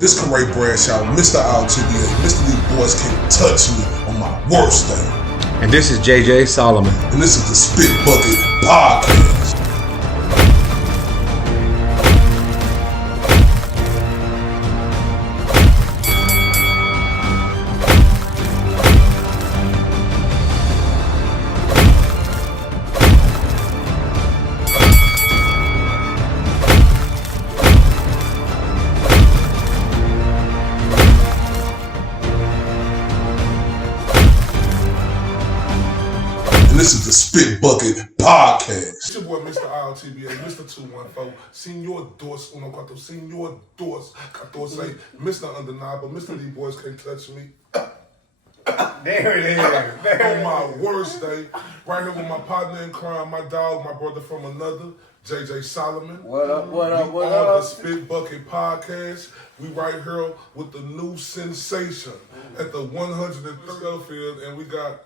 This Corey Bradshaw, Mr. RTBA, Mr. These boys can't touch me on my worst day. And this is JJ Solomon. And this is the Spit Bucket Podcast. This is the Spit Bucket Podcast. It's your boy, Mr. RTBA, Mr. 214, Senor Dos, Uno Cuatro, Senor Dos, 14, Mr. Undeniable, Mr. These boys can't touch me. There it is. On my worst day, right here with my partner in crime, my dog, my brother from another, JJ Solomon. What up, what up, what up? up? The Spit Bucket Podcast. We right here with the new sensation at the 103 Schofield, and we got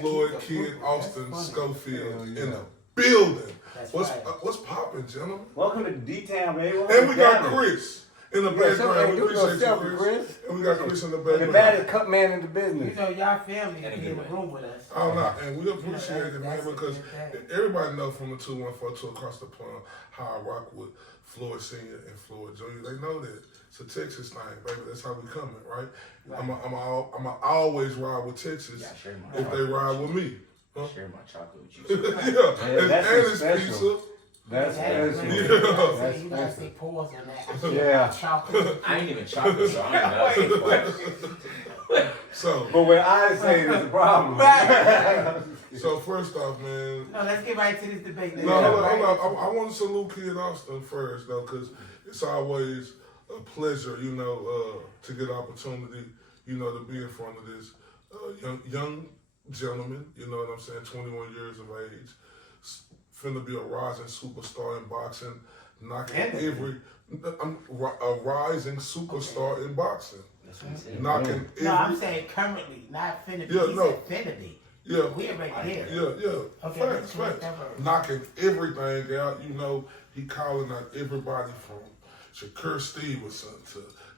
Floyd Kid Austin Schofield in the building. What's popping, gentlemen? Welcome to D-Town, baby. And we got Chris in the background. We appreciate you, Chris. And we got Chris in the background. The baddest cut man in the business. You know, y'all family in the room with us. Oh, no, and we appreciate it, man, because everybody know from the 214 across the pond how I rock with Floyd Sr. and Floyd Jr. They know that. It's a Texas thing, baby. That's how we coming, right? I'm always ride with Texas if they ride with me. Huh? Share my chocolate with you. Yeah, and it's pizza. That's special. You gotta say pause on that. Yeah. Chocolate. I ain't even chocolate, so I don't even know. But when I say it, it's a problem. Right. So first off, man. No, let's get right to this debate. No, hold on. I want to salute Kid Austin first, though, because it's always a pleasure, to get opportunity, to be in front of this young gentleman, you know what I'm saying, 21 years of age, finna be a rising superstar in boxing, a rising superstar in boxing. Knocking every... No, I'm saying currently, not finna be. Finna be. Yeah. We already here. Yeah. Okay, Facts. Knocking everything out, he calling out everybody from Shakur Stevenson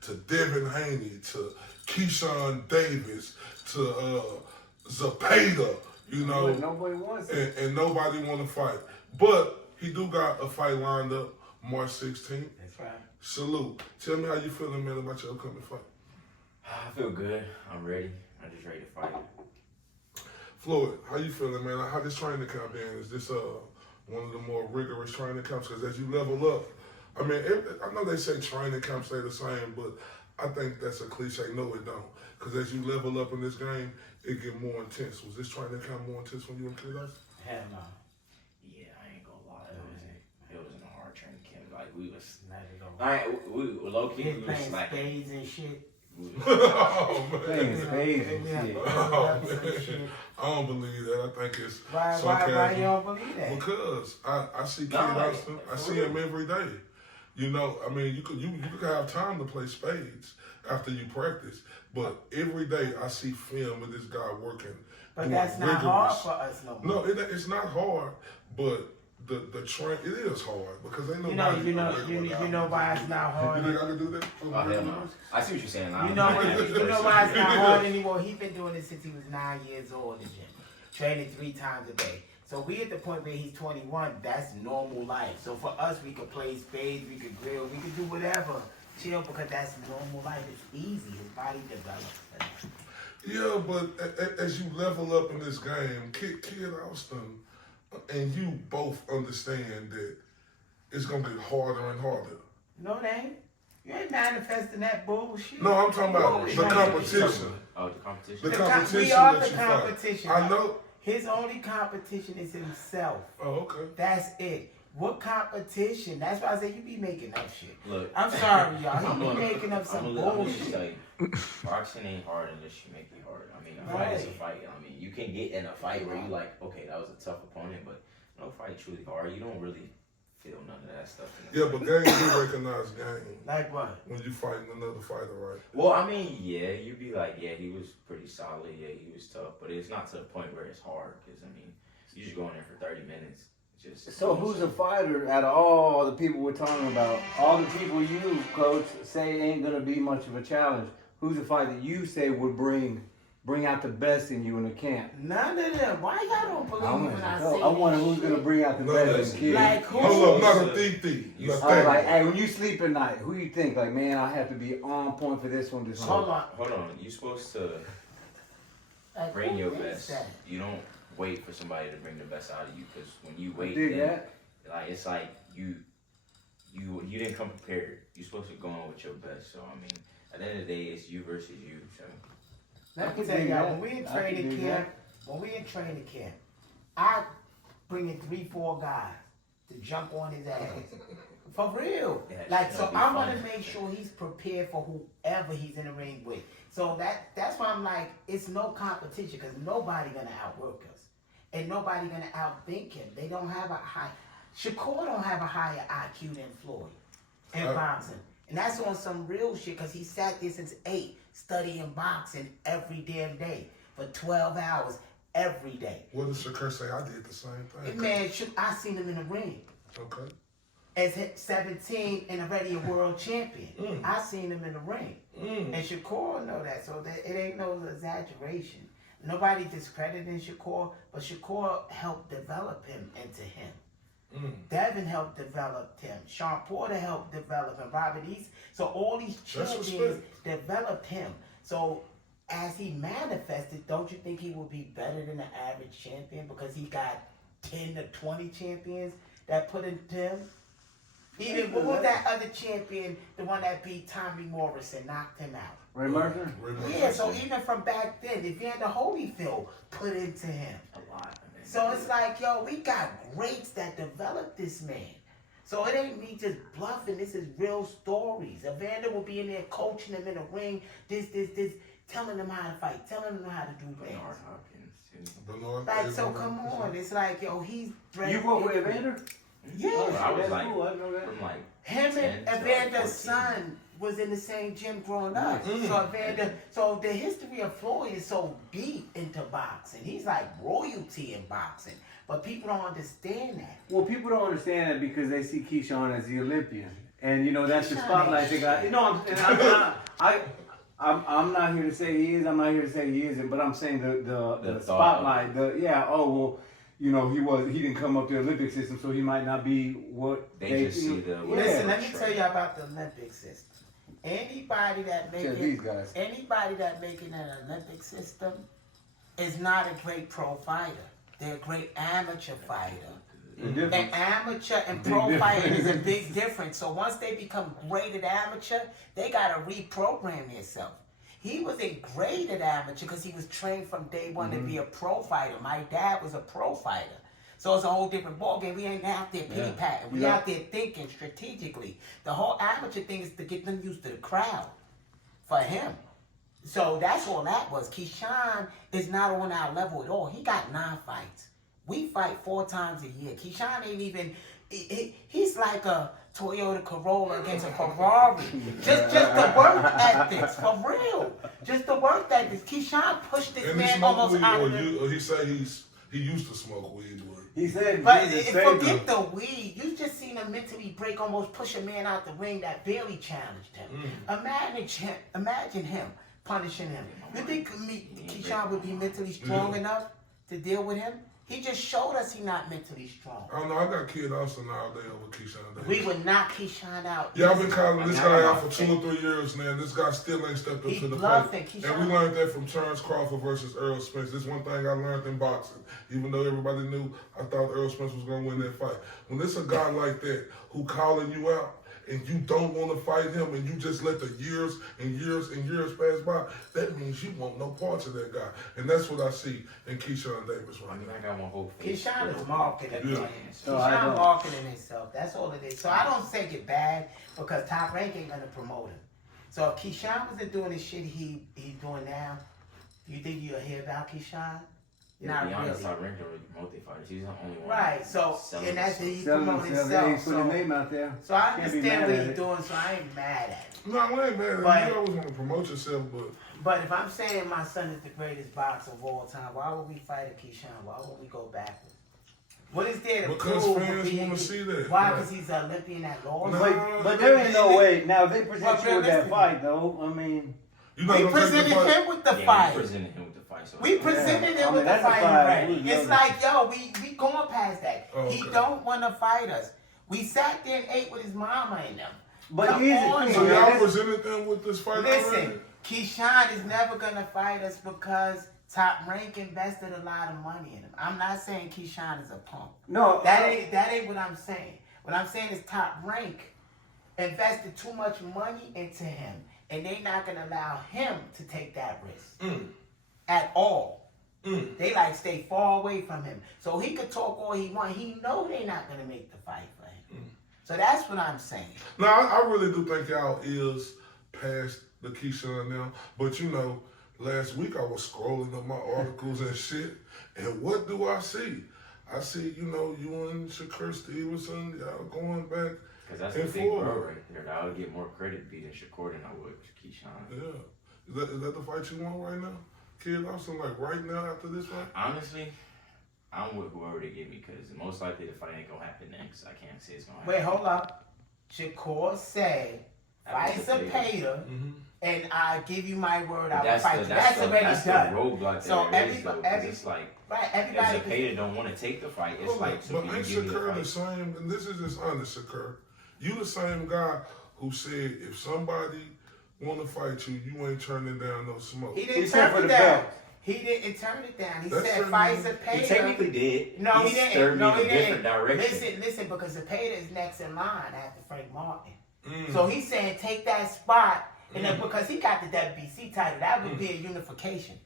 to Devin Haney to Keyshawn Davis to Zapata, Nobody wants it. And nobody want to fight. But he do got a fight lined up March 16th. That's right. Salute. Tell me how you feeling, man, about your upcoming fight. I feel good. I'm ready. I'm just ready to fight. Floyd, how you feeling, man? How this training camp been? Is this one of the more rigorous training camps? Because as you level up, I mean, I know they say training camps stay the same, but I think that's a cliche. No, it don't. Because as you level up in this game, it get more intense. Was this training camp more intense when you were in Kid Austin? Hell no. Yeah, I ain't gonna lie. It wasn't a hard training camp. Like we was, we low key. We was playing like spades and shit. Oh man. Playing spades and shit. Oh man. I don't believe that. I think it's why you don't believe that? Because I see Kid Austin. I see him every day. I mean, you could have time to play spades after you practice, but every day I see film with this guy working. But that's not hard for us, no more. No, it's not hard, but the train it is hard because ain't nobody. You know why it's not hard. You think I can do that? Oh, hell no. I see what you're saying. You know why it's not hard anymore. He's been doing this since he was 9 years old in the gym, training 3 times a day. So we at the point where he's 21, that's normal life. So for us, we could play spades, we could grill, we could do whatever. Chill, because that's normal life. It's easy. His body develops. Yeah, but as you level up in this game, Kid Austin and you both understand that it's going to get harder and harder. No, it ain't. You ain't manifesting that bullshit. No, I'm talking about the competition. Oh, the competition? The competition we are that the you competition. fight. I know. His only competition is himself. Oh, okay. That's it. What competition? That's why I say you be making up shit. Look, I'm sorry, y'all. He be making up some bullshit. Boxing ain't hard unless you make it hard. I mean, a fight is a fight. I mean, you can get in a fight where you like, okay, that was a tough opponent, but no fight truly hard. You don't really feel none of that stuff. Yeah, but game, you recognize game. Like what? When you fighting another fighter, right? Well, I mean, yeah, you'd be like, yeah, he was pretty solid. Yeah, he was tough, but it's not to the point where it's hard because, I mean, you just go in there for 30 minutes. just. So who's a fighter out of all the people we're talking about? All the people you, coach, say ain't gonna be much of a challenge. Who's a fighter that you say would bring out the best in you in the camp? None of them. Why y'all don't believe me when I say I wonder this who's shit? gonna bring out the best in kids. Like who? Hold up, not a thief. You- I was like, hey, when you sleep at night, who you think? Like, man, I have to be on point for this one. This Hold one. on. You're supposed to Like, bring who your is best. that? You don't wait for somebody to bring the best out of you, because when you wait, Dig then, that? like it's like you didn't come prepared. You're supposed to go on with your best. So I mean, at the end of the day, it's you versus you. So Let me I tell can y'all, dig when we in that. I can training dig camp, I bring in 3-4 guys to jump on his ass. For real. Yeah, Like, it's so gonna be I'm fun. gonna make sure he's prepared for whoever he's in the ring with. So that's why I'm like, it's no competition, because nobody gonna outwork us. And nobody gonna outthink him. They don't have a high, Shakur don't have a higher IQ than Floyd in boxing. And that's on some real shit, because he sat there since 8 studying boxing every damn day for 12 hours every day. What does Shakur say? I did the same thing. Man, I seen him in the ring. Okay. As 17 and already a world champion. I seen him in the ring. And Shakur know that, so that it ain't no exaggeration. Nobody discrediting Shakur, but Shakur helped develop him into him. Devin helped develop him. Sean Porter helped develop him. Robert East. So all these champions developed him. So as he manifested, don't you think he would be better than the average champion, because he got 10 to 20 champions that put into him? Even what was that other champion, the one that beat Tommy Morrison, knocked him out? Ray Mercer? Yeah, so even from back then, Evander Holyfield put into him. a lot. Man. So it's like, yo, we got greats that developed this man. So it ain't me just bluffing. This is real stories. Evander will be in there coaching him in the ring, this, telling him how to fight, telling him how to do things. Bernard Hopkins too. Bernard, Like, so come on. It's like, yo, he's... You work with Evander? Yeah. I was That's like, cool. I know that. from like Him 10 and to Evander's 14. son was in the same gym growing up. So the history of Floyd is so deep into boxing. He's like royalty in boxing. But people don't understand that. Well, people don't understand that because they see Keyshawn as the Olympian, and you know that's the Keyshawn spotlight ain't they got. shit. You know, I'm not here to say he is. I'm not here to say he isn't. But I'm saying the spotlight. You know, he didn't come up the Olympic system, so he might not be what They just see the- Listen, let me tell you about the Olympic system. Anybody that make These guys. anybody that make it an Olympic system is not a great pro fighter. They're a great amateur fighter. An amateur and pro fighting is a big difference. So once they become great at amateur, they gotta reprogram themselves. He wasn't great at amateur because he was trained from day one to be a pro fighter. My dad was a pro fighter. So it's a whole different ballgame. We ain't out there pity-patting. We out there thinking strategically. The whole amateur thing is to get them used to the crowd for him. So that's all that was. Keyshawn is not on our level at all. He got 9 fights. We fight 4 times a year. Keyshawn ain't even, he's like a Toyota Corolla against a Ferrari. Just the work ethics, for real. Just the work ethics. Keyshawn pushed this And he man smoke almost weed, out or of the... he say he used to smoke weed, but He said, But Jesus forget saved him. the weed. You just seen him mentally break, almost push a man out the ring that barely challenged him. Imagine him punishing him. You think Keyshawn would be mentally strong enough to deal with him? He just showed us he's not mentally strong. I don't know. I got Kid Austin all day over Keyshawn Davis. We would knock Keyshawn out. Yeah, I've been calling this guy out for 2 or 3 years now. This guy still ain't stepped up He to the bluffing. plate. Keyshawn- And we learned that from Terrence Crawford versus Earl Spence. This is one thing I learned in boxing. Even though everybody knew, I thought Earl Spence was going to win that fight. When it's a guy like that who calling you out, and you don't want to fight him, and you just let the years and years and years pass by, that means you want no parts of that guy. And that's what I see in Keyshawn Davis I right mean, now. I got one whole face. Keyshawn is marketing. Yeah. Keyshawn marketing himself. That's all it is. So I don't think it bad because Top Rank ain't gonna promote him. So if Keyshawn wasn't doing the shit he's doing now, do you think you'll hear about Keyshawn? Yeah, to be Not honest, really. I ranked already promote their fighters. He's the only one. Right. So selling and that's himself. he's Selling promoting himself. They ain't himself. put his So, name out there. so I Can't be understand mad what at he's it. doing. So I ain't mad at it. No, I ain't mad But- at you. always want to promote yourself, But if I'm saying my son is the greatest boxer of all time, why would we fight a Keyshawn? Why would we go backwards? What is there to Because prove? fans want to see that. Why? Right. Because he's an Olympian at law. No. But there ain't no way. Now, if they present But you with that realistically- fight, though, I mean... You not We gonna take the presented fight? him with the Yeah, fight. we presented him with the fight. So We presented Yeah, I him with mean, the that's a fight fight. already. We It's know like, yo, we going past that. Oh, He okay. don't want to fight us. We sat there and ate with his mama and them. But Come here's the on, thing, So man. y'all man. presented them with this fight already? Listen, Keyshawn is never gonna fight us because Top Rank invested a lot of money in him. I'm not saying Keyshawn is a punk. No, That ain't what I'm saying. What I'm saying is Top Rank invested too much money into him, and they not gonna allow him to take that risk at all. They like stay far away from him, so he could talk all he want. He know they not gonna make the fight for him. So that's what I'm saying. No, I really do think y'all is past the Keyshawn now. But you know, last week I was scrolling up my articles and shit, and what do I see? I see, you know, you and Shakur Stevenson, y'all going back. Because that's and the big bro forward. right there. I would get more credit beating Shakur than I would Keyshawn. Yeah. Is that the fight you want right now? Kid Austin, like right now after this fight? Honestly, I'm with whoever they give me because most likely the fight ain't gonna happen next. I can't say it's gonna happen. Wait, hold up. Shakur said, fight Zepeda, and I give you my word, I will fight you. That's already that's done. the roadblock So there is, though, 'cause it's like, right, if everybody. Zepeda don't want to take the fight, it's like, so But can you ain't give me the Shakur fight? the same, and this is just honest, Shakur. You the same guy who said if somebody want to fight you, you ain't turning down no smoke. He He didn't said turn for it the down. belt. He didn't turn it down. He That's said certain- fight He Zepeda. technically did. No, he stirred didn't. me No, in he a different didn't. direction. Listen, because Zepeda is next in line after Frank Martin. Mm. So he's saying take that spot, and then because he got the WBC title, that would be a unification.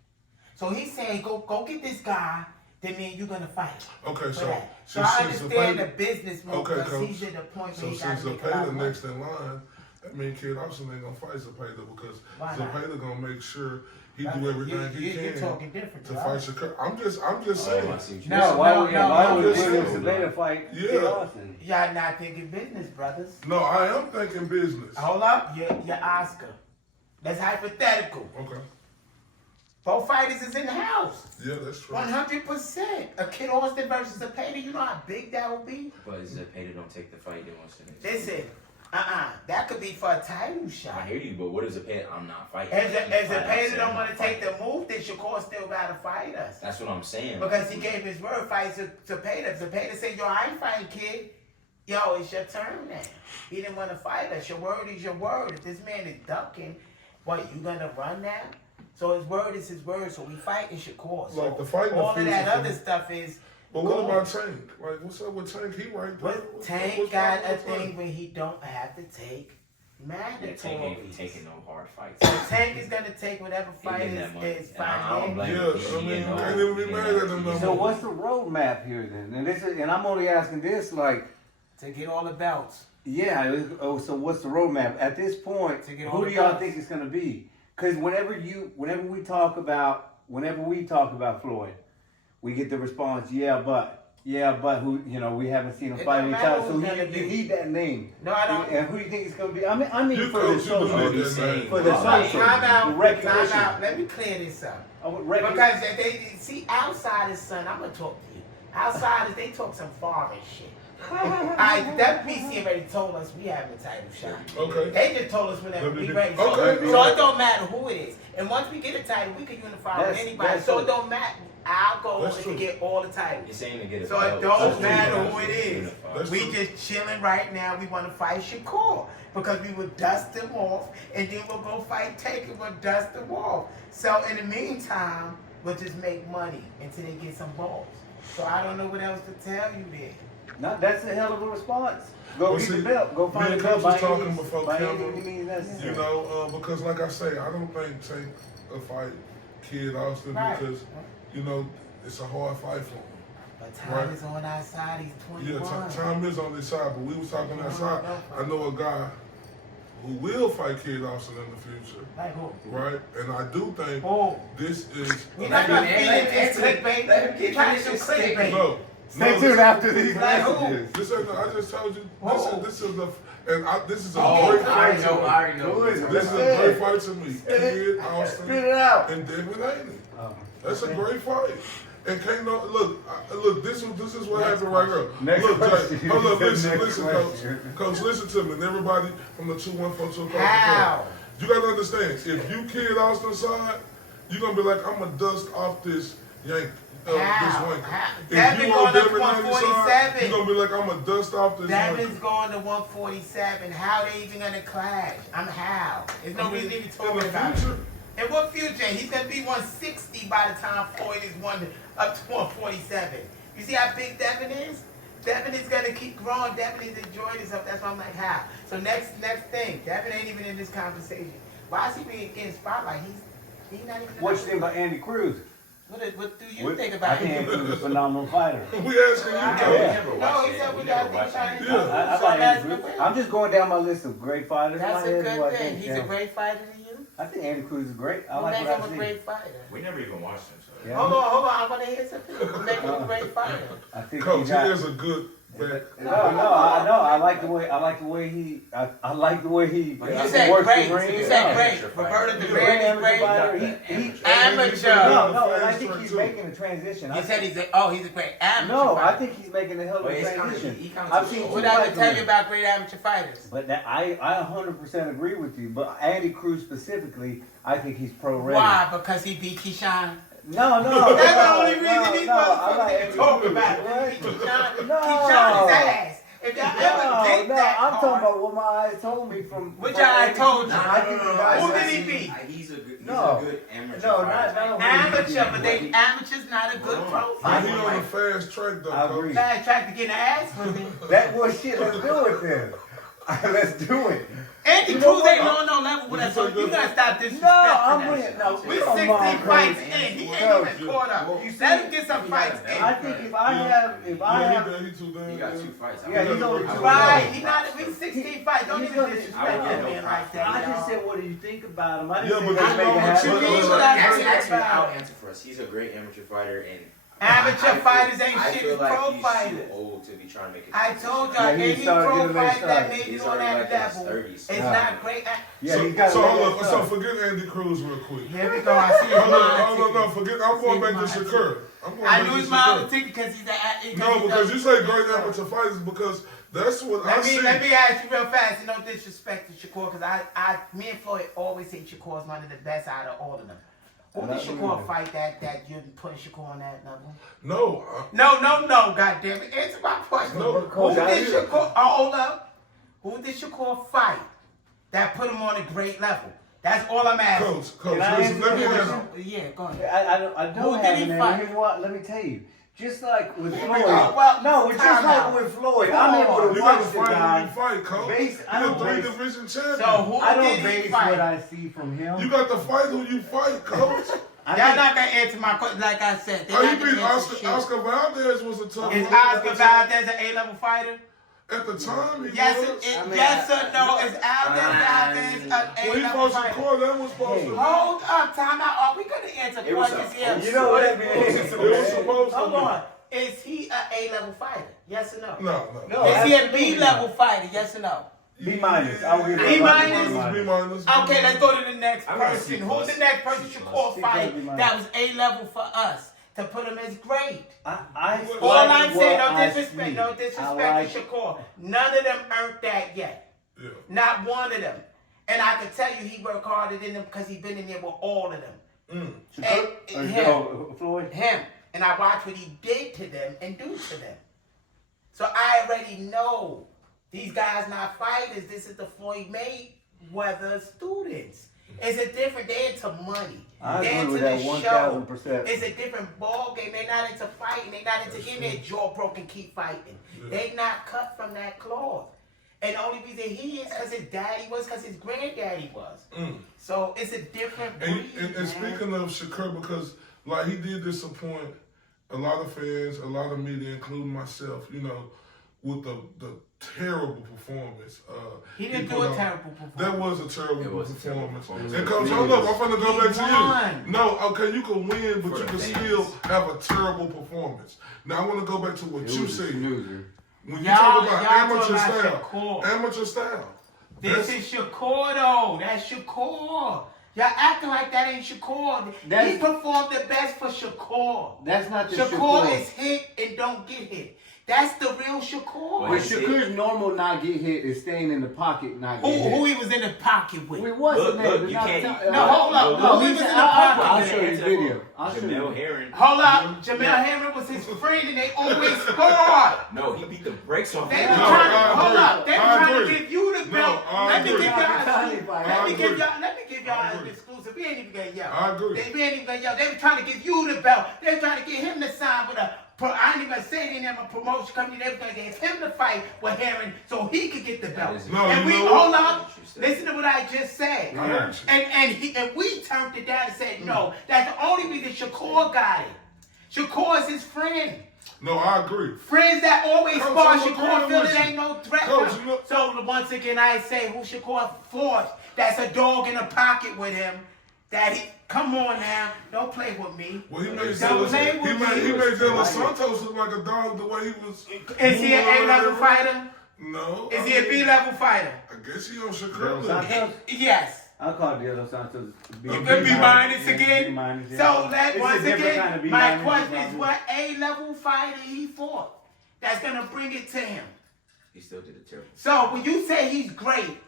So he's saying go get this guy. Then me and you gonna fight. Okay, for so that. So since I understand the Zepeda- business move Okay, because Coach. he's at the point where So he got since to make a lot Zepeda of money. next in line, that means Kid Austin ain't gonna fight Zepeda because Why not? Zepeda gonna make sure he Right. do everything he You're can talking different, to right? fight Shakur. I'm just Oh, saying. I see what you're No, saying. why no, would no, why no, would no, William no. Zepeda fight Yeah. Kid Austin? Y'all not thinking business, brothers. No, I am thinking business. Hold up, your Oscar. That's hypothetical. Okay. Both fighters is in the house. Yeah, that's true. 100%. A Kid Austin versus a Zepeda, you know how big that would be? But if Zepeda don't take the fight, then what's the next? Listen, that could be for a title I shot. hear you, but what is Zepeda? I'm not fighting. If Flat out Zepeda saying don't I'm want to not take fighting. the move, then Shakur still got to fight us. That's what I'm saying. Because he gave his word, fight Zepeda. If Zepeda said, yo, I ain't fighting, kid. Yo, it's your turn now. He didn't want to fight us. Your word is your word. If this man is ducking, what, you going to run now? So his word is his word. So we fighting Shakur. So Like the fight all of that defeats other him. stuff is. But what about Tank? Like, what's up with Tank? He right there. What What's Tank got wrong a with thing Tank? where he don't have to take Yeah, Tank mandatory. ain't taking no hard fights. So Tank is gonna take whatever He fight getting that money. is And I don't fine. blame him. Yeah, He I mean, getting you no- can't even be he mad getting at him no that- So more. what's the roadmap here then? And this is, and I'm only asking this like, To get all the belts. yeah. So what's the roadmap at this point? To get all Who the do y'all belts. think it's gonna be? Because whenever we talk about Floyd, we get the response, yeah, but who, we haven't seen him It fight don't any matter time. So who's gonna be. you need that name. No, I don't. And who do you think it's gonna be? I mean You for coach, the you social, do need he's that name. saying- for the Hold on, social, Time the out. recognition. Let me clear this up. Because Because if they see outsiders, son, I'm gonna talk to you. Outsiders, they talk some foreign shit. Alright, WBC already told us we have a title shot. Okay. They just told us whenever we ready. Okay. So it don't matter who it is. And once we get a title, we can unify with That's- anybody. that's So true. it don't matter. Our goal That's is true. to get all the titles. You're saying to get a So it belt. don't That's matter true. who it is. That's We true. just chilling right now. We want to fight Shakur because we would dust him off, and then we'll go fight Tank and we'll dust him off. So in the meantime, we'll just make money until they get some balls. So I don't know what else to tell you there. that's a hell of a response. Go Well, get see, the belt. Go me find and the belt. Coach was by talking any- before by camera, any means necessary. You know, because like I say, I don't think Tank will fight Kid Austin Right. because, it's a hard fight for him. But time Right. is on our side. He's Yeah, 21. time is on this side, but we was talking outside. I know a guy who will fight Kid Austin in the future, Like who? right? And I do think Oh, this is. we're not gonna feed into this clickbait. let him get Trying to finished do clickbait. No. Stay tuned after these Like who? messages. This ain't. I just told you. Oh. This is a. And this is a Oh, great I fight. already to know. me. I already know. Who is it? This is a great fight to me. Kid Austin Spit it out. and David Haney. Oh. That's a great fight. And can't no look. This is what happened right here. Next Look, question. Jay, hold up, listen, Next Coach. question. Coach, listen to me. And everybody from the 214 to How? you gotta understand. If you kid Austin side, you're gonna be like, I'm gonna dust off this Yankee. This How? Yankee. How? If Devin you going on to Devin 90 side, 147. you're gonna be like, I'm gonna dust off this Devin's Yankee. going to 147. How they even gonna clash? I'm how. There's no reason even In talking the about it. future, In what future? He's gonna be 160 by the time Floyd is up to 147. You see how big Devin is? Devin is gonna keep growing. Devin is enjoying himself. That's why I'm like, how? So next thing, Devin ain't even in this conversation. Why is he being in spotlight? He's not even. What you think about Andy Cruz? What do you think about I think him? Andy Cruz is a phenomenal fighter. we asking you, I Coach. know. Yeah. No, he said we gotta think about Andy. it. Yeah. I So like that's Andy the Cruz. way. I'm just going down my list of great fighters. That's in a my head, who I good thing. think, He's yeah. a great fighter to you. I think Andy Cruz is great. I What like makes what him I a see. great fighter? We never even watched him, so. Yeah. Hold on. I want to hear something. What makes him a great fighter? I think Coach, he he got, is a good back. No, I like the way he You said works great. the ring. You said No. great. Roberto He's a the great Great is amateur great. fighter. He Amateur. No, and I think he's making a transition. You said he's a great amateur No, I fighter. think he's making a hell of But a it's kinda- transition. he kinda I've took seen over. two What I fights can tell with you him. about great amateur fighters? But that, I 100% agree with you. But Andy Cruz specifically, I think he's pro ready. Why? Because he beat Keyshawn. No. That's the only reason these I like motherfuckers Andy talk Cruz. about it. What? He beat Keyshawn. No. Keyshawn is ass. If y'all ever get that I'm talking hard, about what my eyes told me from. What from your eyes Andy told Cruz. you? I think the guy Who said- did he beat? He's a good amateur No, fighter. not Amateur, but they amateurs not a good pro But he fighter. on the fast track though, I Coach. agree. Fast track to get an ass from me. That was shit. Let's do it then. Let's do it. Andy You know Cruz what? ain't on no level with us, so you gotta stop disrespecting No, I'm that with shit. no. We come 16 on, fights Coach. in. He ain't Coach, even caught up. well, Let him get some fights in. I think if I have, He too damn He got good. 2 fights. Yeah, he's only two. Right, he not. We 16 fights. Don't He's even gonna- disrespect I that don't man know. like that. I just y'all. said, what do you think about him? I Yeah, didn't but say you just know make it what happen. you mean? What I Actually, think I'll about. answer for us. He's a great amateur fighter, and Amateur fighters ain't I shit feel as like pro he's fighters. too old to be trying to make it. I told y'all, Yeah, he any started pro getting a late fighter that start. made He's it on already that like in his level 30s. is Yeah. not great. Yeah, he's got So a hold leg up, so up. forget Andy Cruz real quick. Here we go. I see his Hold on, mind hold on, no, ticket. forget. I'm going back to See, Shakur. I'm going I back knew to his mom was Shakur. ticket because he's a. No, because you say great amateur fighters because that's what I see. Let me ask you real fast, and no disrespect to Shakur, because me and Floyd always say Shakur is one of the best out of all of them. Who did Shakur fight that you putting Shakur on that level? No, No, goddamn it. Answer my question. No, Who Coach, did Shakur, hold up. Who did Shakur fight that put him on a great level? That's all I'm asking. Coach, Can I listen, answer let me the answer. question? Yeah, go ahead. I Who don't did have he an name. fight? Here's what, let me tell you. Just like with Floyd. well, No, just time like out. with Floyd. Come I'm able on. to You got to watch the fight when guy. you fight, Coach. Based- I You're don't a base- three-division champion. So who I don't did he base fight? what I see from him. You got to fight who you fight, Coach. I Y'all think- not gonna answer my question. Like I said, they're Oh, not you gonna beat answer shit. Oscar Valdez was a tough Is fight. Oscar Valdez an A-level fighter? At the time, he Yes, was. yes or no? Is Valdez an When he A-level fought fighter? Shakur, that was supposed to be. Hold up, time out. Are we gonna answer It was questions a- here? You know what it means. It was supposed to Hold be. on. Is he an A-level fighter? Yes or no? No. No. Is he a absolutely B-level fighter? Yes or no? B minus. I will give B you minus? B minus. Okay, let's go to the next I'm gonna person. see Who's plus. the next person you call See fight plus. that was A-level for us to put him as great? I All like I'm what saying, no I disrespect, see. no I disrespect like- to Shakur. None of them earned that yet. Yeah. Not one of them. And I can tell you he worked harder than them because he been in there with all of them. And him. Floyd. Him. And I watched what he did to them and do to them. So I already know these guys not fighters. This is the Floyd Mayweather students. It's a different, they into money. I They agree into with the that show. 1000%. It's a different ball game. They're not into fighting. They're not into getting their jaw broken, keep fighting. They not cut from that cloth. And the only reason he is because his daddy was, because his granddaddy was. So it's a different breed, And man. speaking of Shakur, because like he did disappoint a lot of fans, a lot of media, including myself, you know, with the terrible performance. He didn't do put a on. terrible performance. That was a terrible It was a terrible performance. performance. And Coach, hold up, I'm finna go He back to won. you. No, okay, you can win, but For you the can fans. still have a terrible performance. Now I want to go back to what you said. When you Y'all- talk about y'all amateur talking about style, Shakur. amateur style. This is Shakur though. That's Shakur. Y'all acting like that ain't Shakur. He performed the best for Shakur. That's not the Shakur is hit and don't get hit. That's the real Shakur. But Shakur's normal not get hit is staying in the pocket, not get hit. Who he was in the pocket with? Wait, what's the name? You can't. No, hold up. No, Who he was in the pocket I'll with? show you the video. Jamel Herring. Hold up. Jamel Herring was his friend and they always scored. No, he beat the brakes off. They were him. trying to hold up. They were I trying agree. to give you the belt. Let me give y'all an exclusive. We ain't even gonna yell. I agree. We ain't even gonna yell. They were trying to give you the belt. They were trying to get him to sign with I ain't even gonna say they name a promotion company. They were gonna get him to fight with Herring so he could get the belt. No, and we you know hold what? up. Listen to what I just said. And we turned it down and said no. That's the only reason Shakur got it. Shakur is his friend. No, I agree. Friends that always Coach, spar I'm Shakur agreeing feel with it you. ain't no threat. Coach, you know- So once again, I say who Shakur fought. That's a dog in the pocket with him. Come on now, don't play with me. Well, he made Don't play he with made me. De Los Santos look like a dog the way he was. Is he an A-level fighter? No. Is he a B-level fighter? I guess he on De Los Shakur. Santos? Yes. I call De Los Santos B. You could be minus again. B-minus, yeah. So that It's a once different again, kind of my B-minus, question is probably. what A-level fighter he fought that's gonna bring it to him. He still did it terrible. So when you say he's great,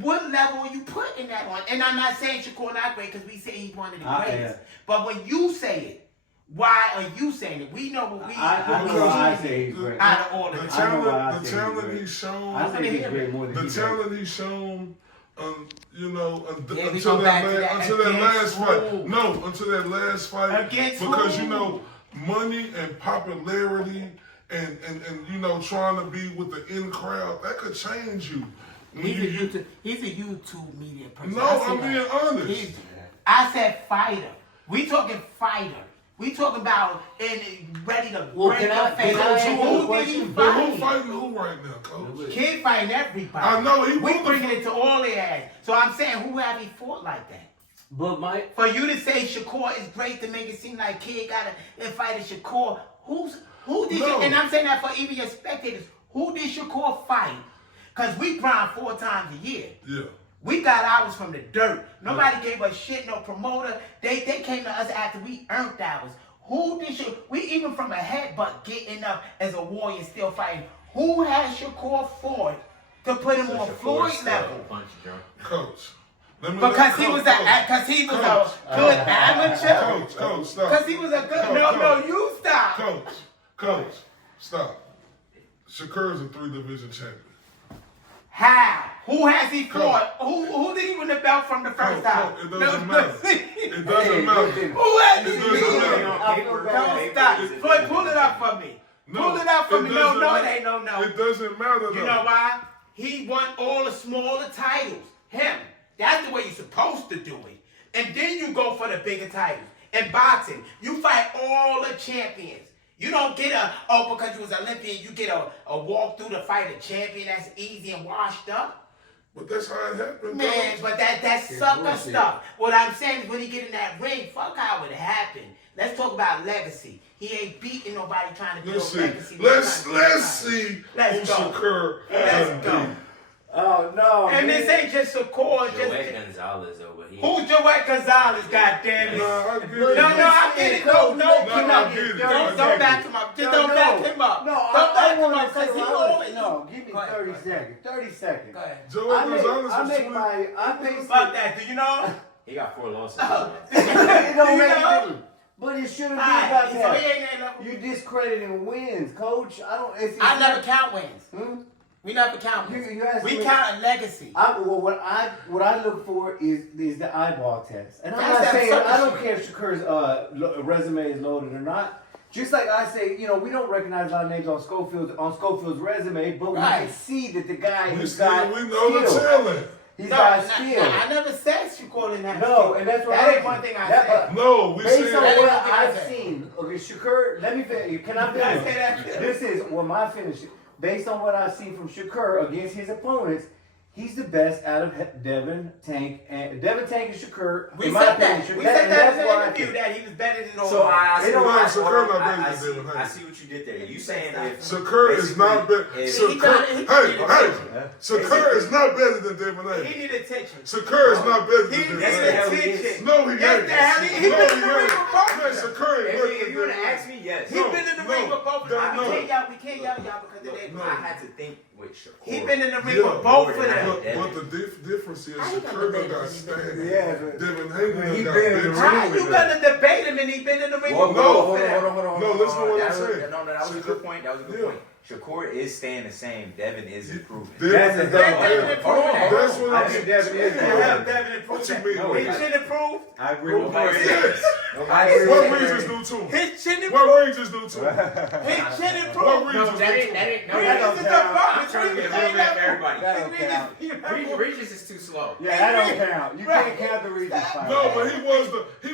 what level are you putting that on? And I'm not saying Shakur not great because we say he's one of the greatest. Yeah. But when you say it, why are you saying it? We know what we I know why I say he's great. out of order. The I know why I talent, say he's great. he's shown. I think he's great more than The he does. talent he's shown, Yeah, we until go back to that until that last against fight. who? No, until that last fight. Against because who? you know, money and popularity and you know, trying to be with the in crowd, that could change you. He's a YouTube media person. No, I'm being honest. I said fighter. We talking fighter. We talking about ready to break can I- the face. can I ask you a Who did he question? But who fight? fighting who right now, Coach? Kid fighting everybody. I know, he We won the bringing fight. it to all their ass. So I'm saying, who have he fought like that? But my For you to say Shakur is great to make it seem like Kid got to fight a Shakur, who did No. you, and I'm saying that for even your spectators, who did Shakur fight? Because we grind 4 times a year. Yeah. We got ours from the dirt. Nobody gave us shit, no promoter. They came to us after we earned ours. Who did you, we even from a headbutt getting up as a warrior still fighting. Who has Shakur fought to put him on Floyd level? Coach. Because he was a good amateur. Coach, stop. Because he was a good. Coach. You stop. Coach, stop. Shakur's a 3-division champion. How? Who has he fought? Who did he win the belt from the first time? It doesn't matter. It doesn't matter. Who has he It doesn't matter. Don't stop. Floyd, pull it up for me. Pull it up for me. No, it ain't no. It doesn't matter though. You know why? He won all the smaller titles. Him. That's the way you're supposed to do it. And then you go for the bigger titles. In boxing, you fight all the champions. You don't get because you was Olympian, you get a walk through the fight a champion that's easy and washed up. But that's how it happened. Man, but that's sucker stuff. What I'm saying is when he get in that ring, fuck how it happened. Let's talk about legacy. He ain't beating nobody trying to build legacy. Let's see Let's who go. Shakur Let's go. oh no. And man. this ain't just Shakur. Joet Gonzalez over here. Who's Joet Gonzalez, goddammit? Nah, I get it. No, I get it. No, I get it. Don't back him up. Just don't back him up. No, Don't back I him want up to say because he what I always. No, give me Go ahead, 30 go ahead. seconds. 30 seconds. Go ahead. Joe I Gonzalez make was sweet. I base Fuck that. Do you know? He got 4 losses. it don't You make know? a difference. But it shouldn't be Alright, about so that. he ain't that level. You discrediting wins, coach. I never count wins. We never count wins. You asked We me- count a legacy. What I look for is the eyeball test, and I'm That's not that saying sucker I don't shit. care if Shakur's resume is loaded or not. Just like I say, we don't recognize a lot of names on Schofield's resume, but we Right. can see that the guy We who's got know the skill. talent. He's No, got no, skill. I never said Shakur didn't have No, skill. and that's what That I'm ain't one thing I said. No, we Based said on That what ain't what I I've said. seen, okay, Shakur, let me finish. Can I Did I say finish? that? This is my finish. Based on what I've seen from Shakur against his opponents, he's the best out of Devin, Tank, and Shakur. We in my said opinion, that. Shakur- We said that in that's why the I interview think. that he was better than all. So I They see, don't have Shakur not better I than see, Devin Haney. I see what you did there. You saying if Shakur is not better. If- Shakur is not better than Devin Haney. He need attention. Shakur is not better than He Devin needs Haney. attention. No, he Yes, ain't. the hell he No, been in he the ring ain't. with both of Yes, them. Shakur ain't working If you were to that ask me, yes. He been in the ring with both of them. no. We can't yell y'all because of that. No. I had to think with Shakur. He been in the ring Yeah, with both of them. But the difference is How you Shakur gonna got debate standing. Yeah, Devin Haney he got been in the bitch. How you gonna debate him and he been in the ring Whoa, with whoa, both hold of on, them? hold on, hold on. No, listen to what I'm That was- saying. No, that was a good point. That was a good Yeah. point. Shakur is staying the same. Devin is improving. That's the Devin thing. improved. Hold on, hold on. That's what I I'm think saying. Devin is Yeah, good. Devin improved. What you mean? No, His chin improved. I agree with Nobody you. Yes. I agree What with rings you. do to him? His chin What improved. rings do to him? His chin What improved. rings No, do that to ain't, him? that ain't, no, That that don't don't count. I'm trying to get a little bit for everybody. That don't count. Regis is too slow. Yeah, that don't count. You can't count the Regis fight. No, but he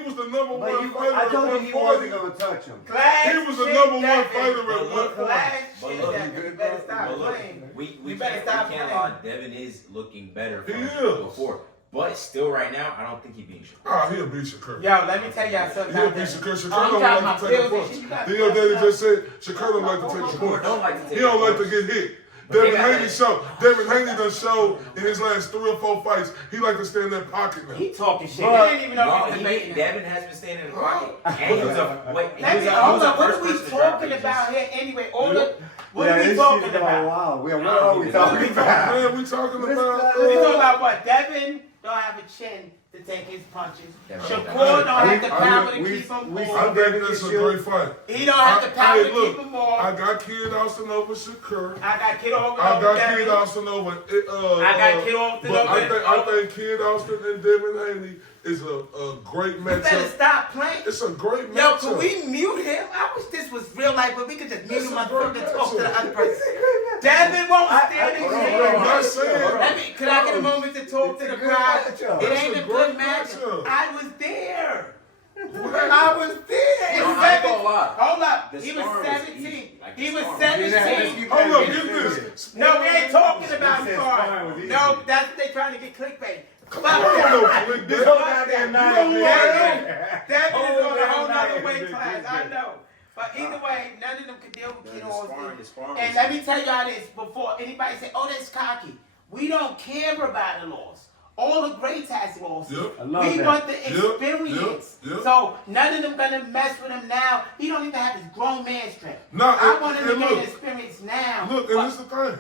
was the number But one you, fighter I at told you he wasn't 140. gonna touch him. He was the number one fighter at 140. But You look, better stop But look, playing. we You better stop can't playing. lie. Devin is looking better He from is. before. But still, right now, I don't think he beat Shakur. Ah, he'll beat Shakur. Yo, let me tell y'all something. He'll about beat that. Shakur. Shakur Oh, you don't got like my to take a pills and punch. shit. You got Then your daddy pills. just said Shakur don't like to take a Shakur punch. don't like to take He don't a like to punch. get hit. But Devin they got Haney that- showed. Devin Haney done showed in his last 3 or 4 fights. He like to stay in that pocket now. He talking shit. But- He didn't even know No, he was he debating him. Devin has been staying in the pocket. And he was a wait. He Let was me a, hold he on. was What the are first we person to drop talking Regis. about here anyway? All Yeah. the what Yeah, are we this talking shit's going about? wild. What are we What talking are we about? Man, we talking Let's about. not- We talking about what? Devin don't have a chin to take his punches. Devin Shakur don't. don't have the power to we- keep him we- I off. think that's a great fight. He don't have the power to look, keep him off. I got Kid Austin over Shakur. I got Kid over I got Kid Devin. Austin over. I got Kid Austin but over. I think Kid Austin and Devin Haney is a great You better matchup. stop playing. It's a great Yo, matchup. can we mute him? I wish this was real life, but we could just mute It's him a up great and talk to the matchup. other person. Devin won't stand in hold on, here. hold on, I'm not saying. Let me, could I get a moment to talk to It's the a good crowd? matchup. It It's ain't a a good great matchup. matchup. I was there. I was there. No, I ain't gonna lie. Hold up. The He was sparring was 17. easy. Like, He the was sparring was 17. Hold up, get this. No, we ain't talking about He said sparring. sparring was easy. No, that's what they trying to get clickbait. Fuck I don't that. know, click This that. whole goddamn night You know is what? big. Devin is Whole on a damn whole night nother is weight big, class. big, I big. know. But either way, none of them could deal with Kid The Austin. sparring And was- let me tell y'all this before anybody say, "Oh, that's cocky." We don't care about the loss. All the greats has losses. Yep. I love We that. want the Yep, experience. yep. So none of them gonna mess with him now. He don't even have his grown man strength. Nah, I and- want him to and get look. an experience now. Look, But and this is the thing.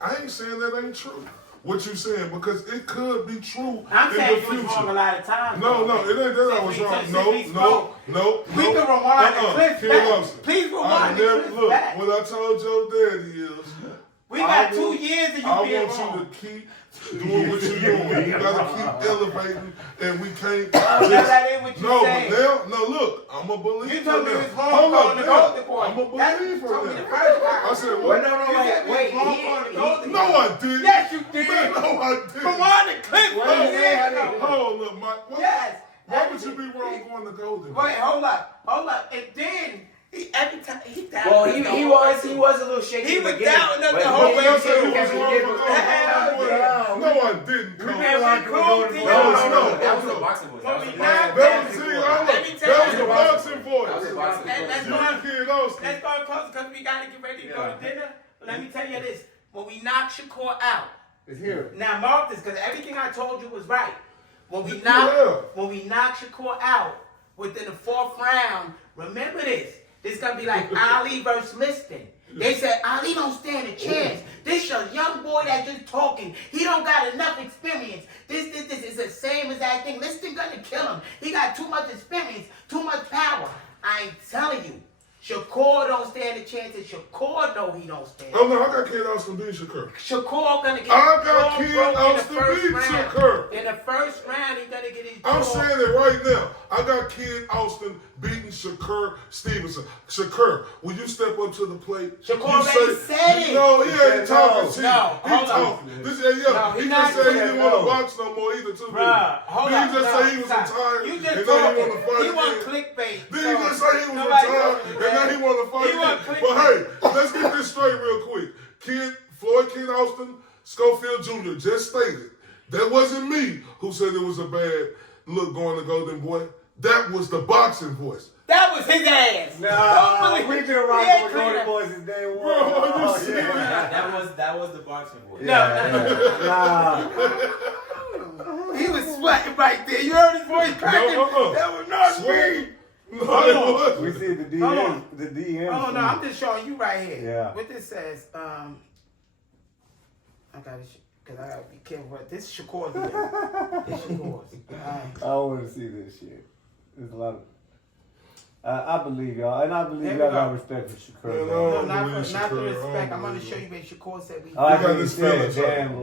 I ain't saying that ain't true. What you saying? Because it could be true I'm in saying the you was future. wrong a lot of times. No, though. no, it ain't that I was Since we- wrong. since No, we no, spoke. no. We no. can rewind the clips Kid back. Austin. Please I rewind the never clips look. back. What I told your daddy is, We got 2 want- years of you I being want wrong. you to keep doing what you're doing. You gotta keep elevating, and we can't. No, that ain't what you No, saying. but now, no, look, I'm a believer. You told me it now. was wrong Hold going up, to now. Golden Boy. I'm a That's what you believer told me now. the first time. I said, Wait, what? no, You said we wait. was wrong going to Golden No, Boy. I didn't. Yes, you did. Man, no, I didn't. Rewind the clips. Wait, from years wait, ago. Hold up, Mike. What? Yes. Why would you be wrong going to Golden? Wait, hold up. And then every time he doubted Well, us he the whole was way. a little shaky. He in the was beginning, doubting us but the he whole did- way. Nobody else said he He was was wrong getting- with Golden. No, I didn't. We Coach. feel like we're going to No, No, Golden no, Boy. that was the boxing voice. That was the Well, boxing we voice. That was, see, Let me tell that was you the the boxing That was voice. the boxing Let's voice. You go on. and Kid Austin. Let's go close because we gotta get ready to go to Yeah. dinner. Let me tell you this: when we knock Shakur out, It's here. now mark this because everything I told you was right. When we Yeah. knock Shakur out within the 4th round, remember this. This is gonna be like Ali versus Liston. They said Ali don't stand a chance. This your young boy that just talking. He don't got enough experience. This is the same as that thing. Liston gonna kill him. He got too much experience, too much power. I ain't telling you. Shakur don't stand a chance, and Shakur know he don't stand. Oh no, I got Kid Austin beat Shakur. Shakur gonna get I his got jaw Kid broke in the Austin first beat round. Shakur. In the first round, he gonna get his I'm jaw. saying it right now. I got Kid Austin beating Shakur Stevenson. Shakur, will you step up to the plate? Shakur You already said it. No, he He ain't said talking no. to you. No, He hold on. talking. This, yeah, No, he he just not said he saying didn't want no. to box no more either, too. Bruh, hold Then up. he just no, say he was stop. retired, You and just then he talking. want to fight He want again. clickbait. Then he just say he was Nobody retired, knows and that. now he want to fight He want again. clickbait. But hey, let's get this straight real quick. Floyd Kid Austin, Schofield Jr. just stated that wasn't me who said it was a bad look going to Golden Boy. That was the boxing voice. That was his ass. Nah, Don't we've believe- been He rocking ain't with clean Golden up. Boys since day one. Bro, are you Oh, serious? yeah. That was the boxing voice. No, Nah. he was sweating right there. You heard his voice cracking? No, That was not Sweat? me. No, it We wasn't. see the Hold DM. on. The DM. Oh no, I'm just showing you right here. Yeah. What this says, I gotta, cause I gotta be careful. But this is Shakur's DM. This Shakur's. I want to see this shit. There's a lot of. I believe y'all, and I believe There we y'all go. got respect for Shakur. Yeah, man. no. No, not believe for, not the Shakur. I respect. don't I'm gonna believe show it. you what Shakur said. We. I got think he his said, feelings hurt. damn, I'm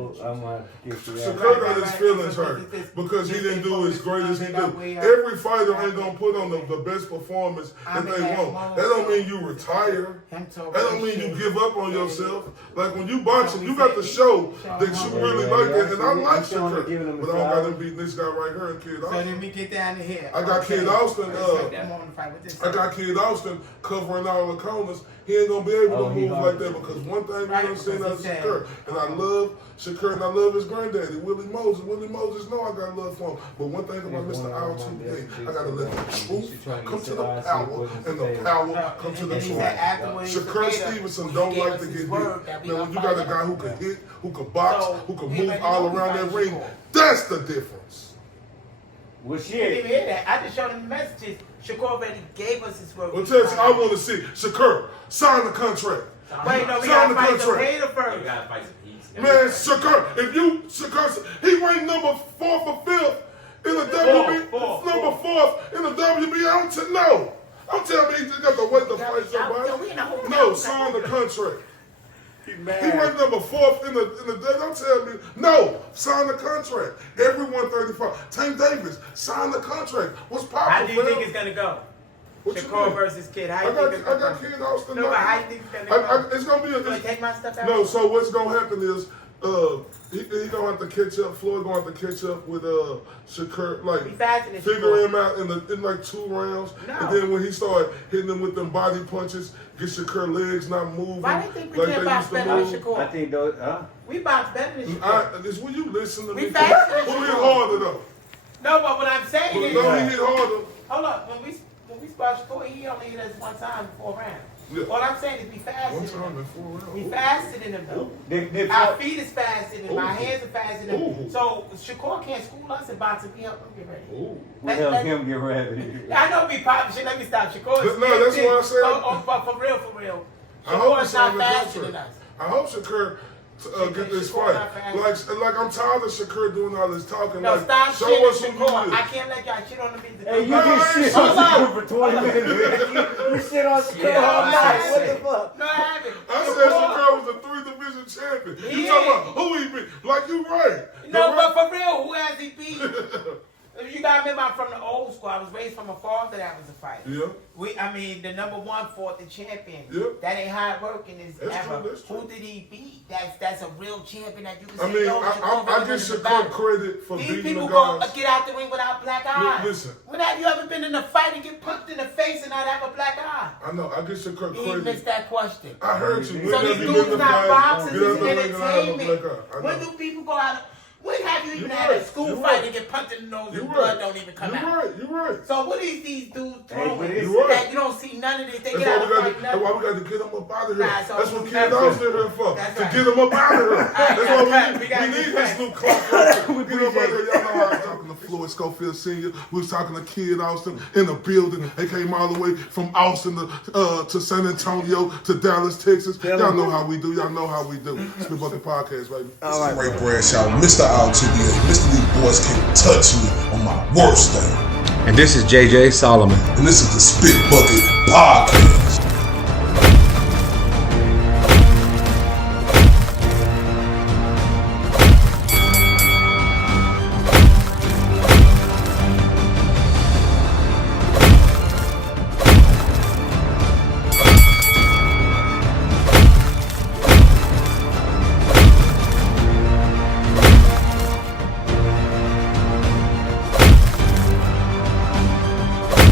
gonna have to get you that. Shakur got his Right. feelings So hurt this- because he this didn't thing do as focused great on as he that do. way, Every fighter ain't gonna put on the best performance I that mean, they that want. moment, That don't mean you retire. Him talking That don't mean you shit. give up on Yeah, yourself. Like when you boxing, you got to show that you really like that. And I like Shakur, but I don't got him beating this guy right here, Kid So Austin. then we get down to here. I got Kid Austin. Come on, fight with this. I got Kid Austin covering all the corners. He ain't gonna be able Oh, to he move hard. like that because one thing we Right, don't see because out of he said- Shakur, and I love Shakur and I love his granddaddy, Willie Moses. Willie Moses know I got love for him. But one thing about Mr. R2D, I gotta let the truth come to the power and the power come to the truth. Shakur Stevenson don't like to get hit. Now when you got a guy who can hit, who can box, who can move all around that ring, that's the difference. Well, You didn't shit. even hear that. I just showed him the messages. Shakur already gave us his word. Well, Tess, I want to see Shakur sign the contract. Wait, no, we Sign gotta the fight the contract. hater You first. gotta fight some heat. Man, Shakur, he ranked number 4th or 5th in the WB, number 4th in the WB. I don't know. I'm telling me he just got to wait to fight somebody. No, sign the contract. He ranked number 4th in the. Don't tell me. No, sign the contract. Every 135. Tank Davis, sign the contract. What's How popping? do you think it's gonna go? What you Shakur mean? versus Kid. How I you think it's got gonna go? Kid Austin. No, but how you think it's gonna go? It's gonna be You gonna a. take my stuff out? No, so what's gonna happen is he gonna have to catch up. Floyd gonna have to catch up with Shakur, We like faster than figure Shakur. him out in like 2 rounds, No. and then when he started hitting him with them body punches, get Shakur legs not moving Why do you think we like can't they box used to better than move. I Shakur? think those. We box better than Shakur. It's when you listen to We me. faster than Who hit Shakur. harder though? No, but what I'm saying is, No, he hit harder. hold up. When we sparred Shakur, he only hit us one time in 4 rounds. Yeah. What I'm saying is we faster One than time him. in 4 rounds. We Ooh. faster than him though. They Our feet is faster than him. My Ooh. hands are faster than him. Ooh. So Shakur can't school us in boxing. We help him get ready. Ooh. we help him get ready. I know we pop shit. Let me stop. Shakur is No, that's what I said. But for real. I hope Shakur it's is not on the faster than contract. us. I hope Shakur get this Shakur fight. not fast. Like I'm tired of Shakur doing all this talking. No, like, stop show shitting us who Shakur. you I is. can't let y'all shit on the beat. Hey, you No, can I ain't shit on shit. Shakur for 20 minutes. You shit on Shakur Yeah, all I night. What said- the fuck? No, I haven't. I said Shakur was a 3-division champion. He You talking is. about who he beat? Like you right. No, You but right. for real, who has he beat? You gotta remember, I'm from the old school. I was raised from a father that was a fighter. Yeah. The number 1 fought the champion. Yeah. That ain't hard working as That's ever. true, that's true. Who did he beat? That's a real champion that you can I say, mean, yo, I give Shakur credit for These beating people the go guys. get out the ring without black eyes. Listen. When have you ever been in a fight and get punched in the face and not have a black eye? I know. I give Shakur He missed credit. that question. I heard you. So When these have you dudes been to not fight? boxers, Get out it's the ring and have a entertainment. black eye. I When know. do people go out? When have you even You're had a right. school You're fight right. and get punched in the nose You're and blood right. don't even come You're out? right. You're right. So what is these dudes throwing? but it's- You're right. That you don't see none of this. They That's get out why of we fight got to nothing. get them up out of here. Nah, so That's what we Kid got Austin here for. That's To right. get them up out of here. That's we why gotta we cut. need this new clock. Get them up out of here. Y'all know how I'm talking to Floyd Schofield Sr. We was talking to Kid Austin in the building. They came all the way from Austin to San Antonio to Dallas, Texas. Y'all know how we do. Y'all know how we do. Spit Bucket Podcast, baby. All right. Ray Bradshaw, Mr. RTD, Mr. These boys can't touch me on my worst day. And this is JJ Solomon. And this is the Spit Bucket Podcast.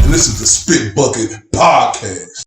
And this is the Spit Bucket Podcast.